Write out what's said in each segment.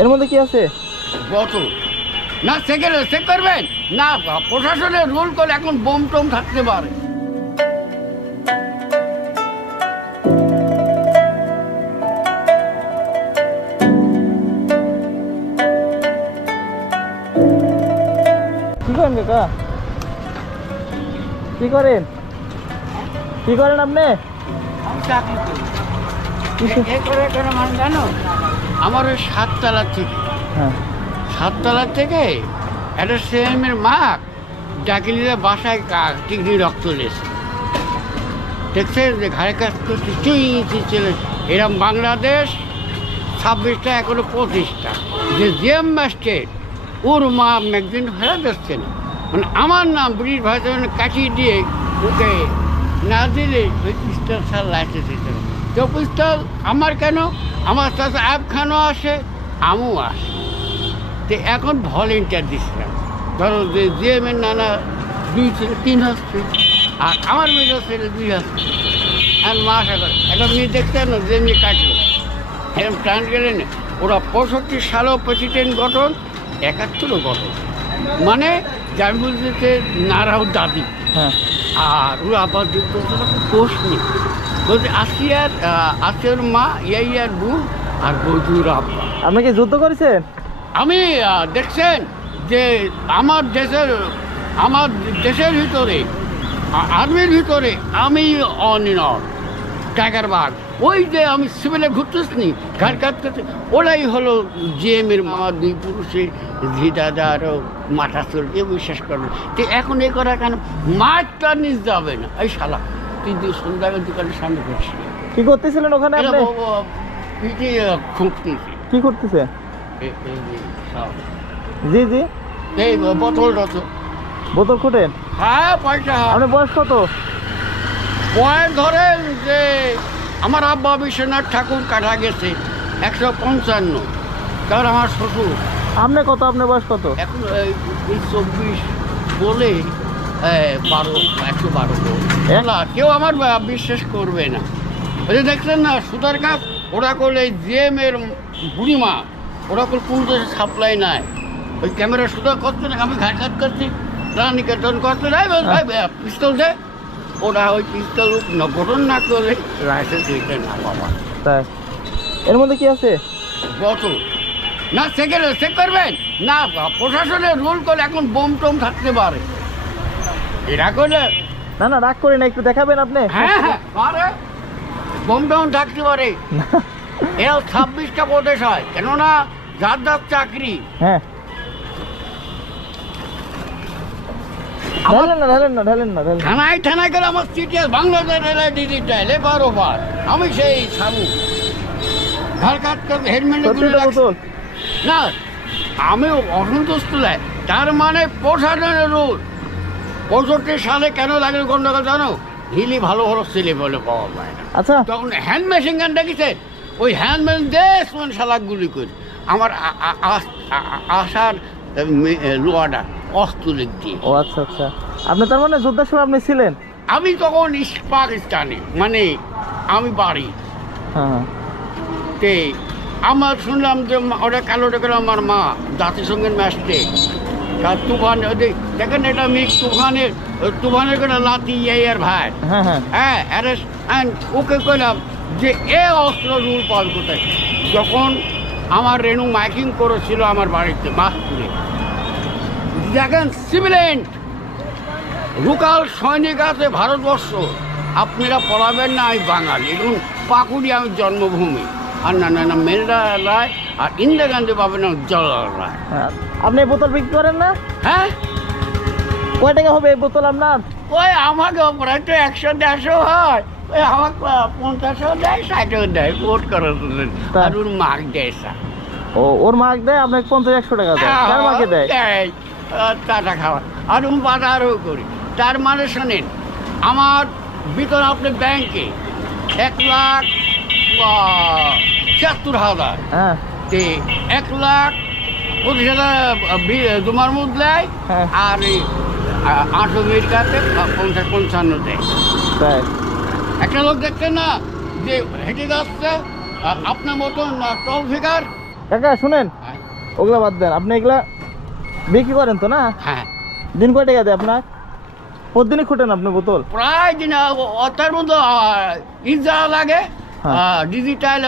এর মধ্যে কি আছে? বোতল না চেক করবেন না, প্রশাসনের রুল করে এখন বোম টোম থাকতে পারে। কি করেন কাকা? কি করেন আপনি? আমি চাকরি করি। এ করে কেন মানে জানো, আমার ওই 7 তলার থেকে হ্যাঁ 7 তলার থেকে একটা ছেলেমেয়ের মা ডাকিলিরা বাসায় টিকনি রক্ত লেছে দেখছে যে ঘাড়ে কাজ করছে চুই ছেলে। এরম বাংলাদেশ 26টা এখনো 25টা যে জিএম ম্যাজিস্ট্রেট ওর মা ম্যাগজিন ফেরা দিচ্ছে না, মানে আমার নাম ব্রিটিশ ভাষা কাটিয়ে দিয়ে ওকে না দিলে ওই পিস্তল সার লাইসেন্স দিতে হবে। তো পিস্তল আমার কেন, আমার সাথে আব খানও আসে, আমও আসে। তো এখন ভলেন্টিয়ার দিচ্ছিলাম, ধরো যে জিএমের নানা 2 ছেলে 3 হচ্ছে, আর আমার মেয়ের ছেলে 2 হচ্ছে। আর মা আশা করে একটা মেয়ে দেখতে না যে মেয়ে কাটলো এরকম প্ল্যান গেলে না। ওরা 65 সালেও প্রেসিডেন্ট গঠন, 71ও গঠন, মানে যার বলতে নারাও দাদি। হ্যাঁ আর ওরা আবার যুদ্ধ কোষ নেই বলছে আসিয়ার মা ইয়ার বোন আর বৌদির আব্বা। আপনি কি যুদ্ধ করেছেন? আমি দেখছেন যে আমার দেশের ভিতরে আর্মির ভিতরে আমি অনিনর টাইগার বাঘ, ওই যে আমি সিভিলে ঘুরতেছি ঘাট কাট করতে, ওরাই হলো জিএমের মা 2 পুরুষে ঝি দাদা আরও মাথা চলছে বিশ্বাস করবে। তো এখন এ করা কেন, মাঠটা নিজ যাবে না। এই শালা তুই সন্ধ্যাবের দোকানের সামনে করছি কি করতেছিলেন ওখানে আপনি? খুঁজতেছি কি করতেছে? সব জি জি এই বোতল টতল। বোতল খুঁটেন? হ্যাঁ পয়সা আপনার বয়স কত? পয়েন্ট ধরেন যে আমার আব্বা বিশ্বনাথ ঠাকুর কাটা গেছে 155, কারণ আমার শ্বশুর আপনি কত? আপনার বয়স কত? এখন এই 24 বলে 112 না, কেউ আমার বিশ্বাস করবে না। ওই যে দেখলেন না সুতার কাপ, ওরা করলে জিএমের বুড়িমা ওরা করলে কোন দেশে সাপ্লাই নাই, ওই ক্যামেরা সুতা করছে না, আমি ঘাট ঘাট করছি রানিকেতন করতে নাই পিস্তল দেয়, ওরা ওই পিস্তল গঠন না করলে লাইসেন্স দিতে না বাবা। তাই এর মধ্যে কি আছে? বোতল না চেক করবেন না, প্রশাসনের রুল করে এখন বোম টোম থাকতে পারে। এরা করলে না না রাগ করি না, একটু দেখাবেন আপনি? হ্যাঁ পারে, বোম টোম থাকতে পারে। এরাও 26টা প্রদেশ হয়, কেননা যার যার চাকরি। হ্যাঁ ঢালেন না। থানায় গেলে আমার চিঠি বাংলাদেশ রেলওয়ে ডিজিটাল এবার ওভার, আমি সেই সাবু ঘর কাট করে হেলমেট বোতল না, আমি অসন্তুষ্ট দেয়। তার মানে প্রশাসনের রুল 65 সালে কেন লাগে গন্ডগোল জানো, হিলি ভালো ছেলে বলে পাওয়া যায় না। আচ্ছা তখন হ্যান্ড মেশিন গান দেখেছে, ওই হ্যান্ড মেশিন দেশ মানে শালাকগুলি করে আমার আসার লোয়াটা অস্ত্র লিখ দিয়ে। ও আচ্ছা আচ্ছা, আপনি তার মানে যুদ্ধের সময় আপনি ছিলেন? আমি তখন পাকিস্তানে, মানে আমি বাড়ি হ্যাঁ তে আমার শুনলাম যে ওটা কালোটা করে আমার মা জাতিসংঘের ম্যাচটে তুফান দেখেন এটা মিক্স তুফানের করে লাতি ইয়ার ভাই হ্যাঁ হ্যাঁ হ্যাঁ অ্যারেস্ট অ্যান্ড ওকে কইলাম যে এ অস্ত্র রুল পাল কোথায়। যখন আমার রেনু মাইকিং করেছিল আমার বাড়িতে মাসপুরে, দেখেন সিভিলেন্ট লোকাল সৈনিক আছে ভারতবর্ষ, আপনারা পড়াবেন না আমি বাঙালি, এখন পাকুড়ি আমি জন্মভূমি, আর না মেররা রায় আর ইন্দিরা গান্ধী পাবেন না জওয়াহরলাল রায়। আপনি এই বোতল বিক্রি করেন না? হ্যাঁ কয় টাকা হবে এই বোতল আপনার? ওই আমাকে প্রায় তো 100-150 হয়, ওই আমাকে 50 দেয় 60 দেয় ভোট করার জন্য, আর ওর মার্ক দেয় স্যার। ও ওর মার্ক দেয় আপনাকে 50-100 টাকা দেয়? কার মার্কে দেয়? টাটা খাওয়া আর বাজারও করি। তার মানে শোনেন আমার ভিতর আপনি ব্যাংকে 1,76,000 হ্যাঁ 1,25,000 তোমার মধ্যে দেয়, আর 800 মিনিট কাছে 50-55 দেয়। তাই একটা লোক দেখছেন না যে হেঁটে যাচ্ছে আপনার মতন টল ফিগার। কাকা শুনেন, ওগুলা বাদ দেন, আপনি এগুলা বিক্রি করেন তো না? হ্যাঁ, দিন কয় টাকা দেয় আপনার? প্রতিদিনই খুঁটেন আপনি বোতল? প্রায় দিন তার মধ্যে ঈদ যাওয়া লাগে, হ্যাঁ। ডিজিটাল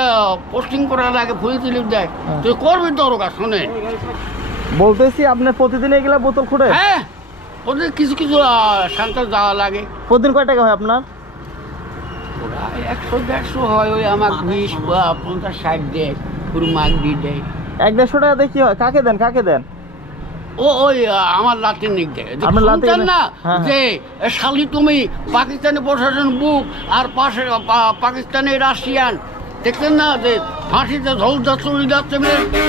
পোস্টিং করা লাগে, ফুল স্লিপ দেয়, হ্যাঁ। তো করবি দরকার শোনে। বলতেছি আপনি প্রতিদিন এগুলা বোতল খুঁটে? হ্যাঁ, ওদের কিছু কিছু শান্ত যাওয়া লাগে। প্রতিদিন কয় টাকা হয় আপনার? প্রায় 100-150 হয়, ওই আমার 20-50-60 দেয়, পুরো মাগ দিয়ে দেয়। 100-150 টাকা দিয়ে কি হয়? কাকে দেন, কাকে দেন? ওই আমার লাতিন দিক দেয়। আপনার লাতিন? শুনতেন না হ্যাঁ, যে শালি তুমি পাকিস্তানি প্রশাসন বুক আর পাশে পাকিস্তানি রাশিয়ান, দেখছেন না যে ফাঁসিতে ঝলঝা চলে যাচ্ছে,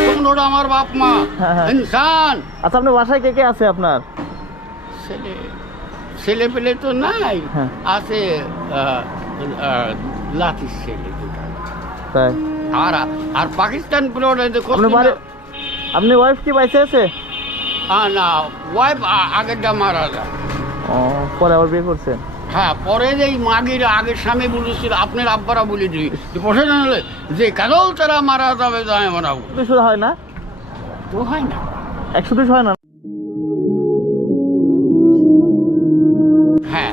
তখন ওরা আমার বাপ মা হ্যাঁ, হ্যাঁ। ইনসান। আচ্ছা, আপনার বাসায় কে কে আছে আপনার? ছেলে পেলে তো নাই, হ্যাঁ। আছে লাতির ছেলে দুটো। তাই? আর আর পাকিস্তান আপনার বাড়ি, আপনি ওয়াইফ কি বাইসে আছে? না, ওয়াইফ আগেরটা মারা যায়। ও, পরে আবার বিয়ে করছেন? হ্যাঁ, পরে যে মাগির আগের স্বামী বলেছিল, আপনার আব্বারা বলে দিই প্রশাসন হলে যে কাজল তারা মারা যাবে, আমি মারাবো। 200 হয় না? তো হয় না। 120 হয় না? হ্যাঁ,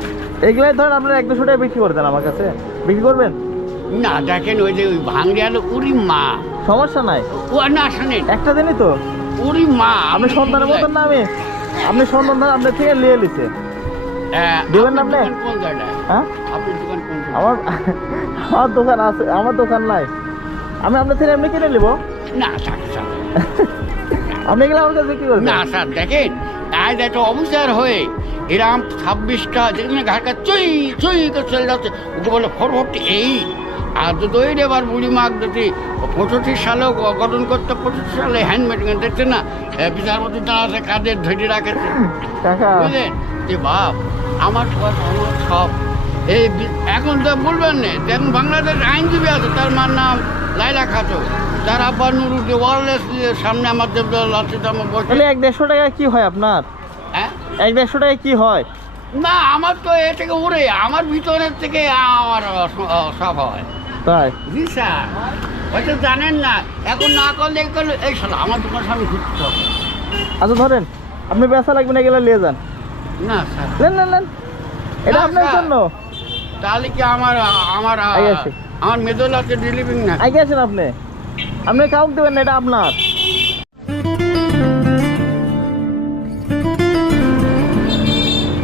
এগুলাই ধরেন আপনার 100-200 টাকা বিক্রি করে দেন আমার কাছে, বিক্রি করবেন? না দেখেন ওই যে ওই ভাঙড়ি আলো উরি মা, সমস্যা নাই, ও না শোনেন, একটা দিনই তো। উরি মা আপনি সন্তানের মতন না, আপনি সন্তান আপনার থেকে নিয়ে নিছে। দিবেন না আপনি? কোন জায়গায়? হ্যাঁ, আপনার দোকান কোন জায়গায়? আমার দোকান আছে, আমার দোকান নাই, আমি আপনার থেকে এমনি কিনে নিবো। না স্যার, স্যার আপনি এগুলো আমার কাছে বিক্রি করবেন? না স্যার, দেখেন আজ একটা অফিসার হয়ে এরকম 26টা যেখানে ঘাটকা চুই চুই করে চলে যাচ্ছে, ওকে বলে ফরওয়ার্ডটি এই। আর যদি ওই এবার বুড়ি মাগ যদি 65 সালেও গঠন করতে, 65 সালে হ্যান্ডমেড দেখছেন না, বিচারপতি তারা আছে কাদের ধরে রাখেছে, কাকা, বুঝলেন? যে বাপ আমার সব এই এখন তো বলবেন না, দেখুন বাংলাদেশ আইনজীবী আছে, তার মার নাম লাইলা খাতুন, তার আব্বা নুরুদ্দি ওয়ারলেস সামনে আমার দেবদল আছে, আমার বসে। তাহলে 100-150 টাকা কি হয় আপনার? হ্যাঁ, 100-150 টাকা কি হয়? না আমার তো এ থেকে উড়ে, আমার ভিতরের থেকে আমার সব হয়। তাই? জি স্যার, হয়তো জানেন না, এখন না করলে এই সালা আমার দোকান সামনে ঘুরতে হবে। আচ্ছা ধরেন, আপনি বেচা লাগবে না, এগুলো নিয়ে যান। না স্যার, নেন, এটা না, আপনার স্যার। জন্য। তাহলে কি আমার আমার আগে আসি। আমার মেদল আছে ডেলিভারি না? আগে আছেন আপনি কাউকে দেবেন না, এটা আপনার।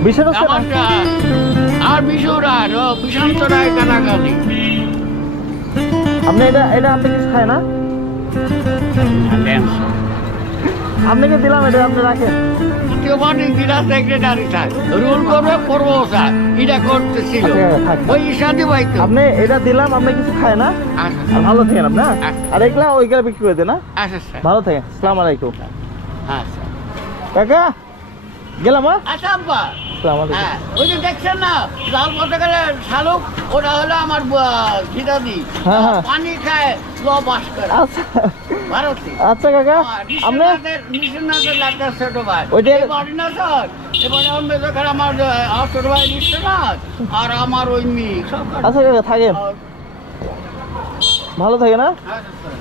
বিশেষ হচ্ছে না? আমারটা আর বিশুরার বিশান্ত রায় কানাকালি। আপনি এটা আপনি কিছু খায় না? আপনাকে দিলাম, এটা আপনি রাখেন। রুল করবে, করবো স্যার, এটা করতেছিল আচ্ছা, থাক। ওই সাথে ভাই তো। আপনি এটা দিলাম, আপনি কিছু খায় না? আচ্ছা আর ভালো থাকেন আপনি, হ্যাঁ? আচ্ছা। আর এগুলা ওইগুলা বিক্রি করে দেন, না? আচ্ছা স্যার, ভালো থাকেন, আসসালামু আলাইকুম। আচ্ছা কাকা, গেলাম, হ্যাঁ? আচ্ছা আব্বা। আসসালামু আলাইকুম। হ্যাঁ, ওই যে দেখছেন না লাল পতাকার শালুক, ওটা হলো আমার ঝিরাদি, হ্যাঁ, হ্যাঁ। পানি খায় ল বাস করে আচ্ছা ভারতে। আচ্ছা কাকা, আপনি নিঃসন্নাথের লাগটা ছোট ভাই, ওইটা- এই বাড়ি না স্যার, এবারে আমার ছোট ভাই নিঃসন্নাথ আর আমার ওই মেয়ে সব আচ্ছা কাকা থাকেন, ভালো থাকেন, হ্যাঁ? আচ্ছা স্যার।